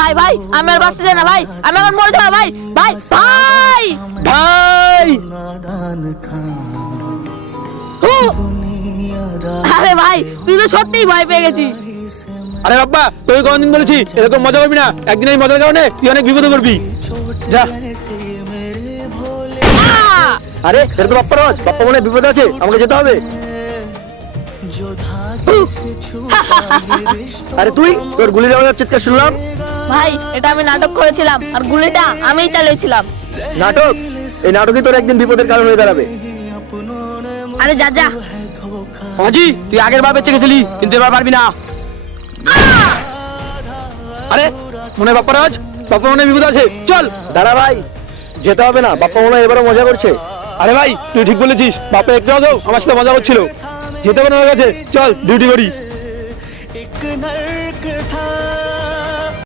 ভাই ভাই আমি আর বাঁচতে চাই না ভাই, আমি এখন মরে যাবো ভাই। ভাই ভাই ভাই হু! আরে ভাই তুই তো সত্যিই ভয় পেয়ে গেছিস। আরে বাবা, তোকে কোনদিন বলেছি এরকম মজা করবি না? একদিন এই মজার কারণে তুই অনেক বিপদে পড়বি। যা। আহ! আরে এটা তো বাপ্পা রাজ, বাপ্পা মনে হয় বিপদে আছে, আমাকে যেতে হবে। আরে তুই, তোর গুলি চালানোর চিৎকার শুনলাম। ভাই এটা আমি নাটক করেছিলাম, আর গুলিটা আমিই চালিয়েছিলাম। নাটক? এই নাটকই তোর একদিন বিপদের কারণ হয়ে দাঁড়াবে। আরে যা যা। হাজি, তুই আগের বার বেঁচে গেছিলি, কিন্তু এবার পারবি না। আরে মনে হয় বাপ্পা রাজ, বাপ্পা মনে হয় বিপদ আছে, চল। দাঁড়া ভাই, যেতে হবে না, বাপ্পা মনে হয় এবারও মজা করছে। আরে ভাই তুই ঠিক বলেছিস, বাপ্পা একটু আগেও আমার সাথে মজা করছিল। যেতে হবে না ওর কাছে, চল ডিউটি করি।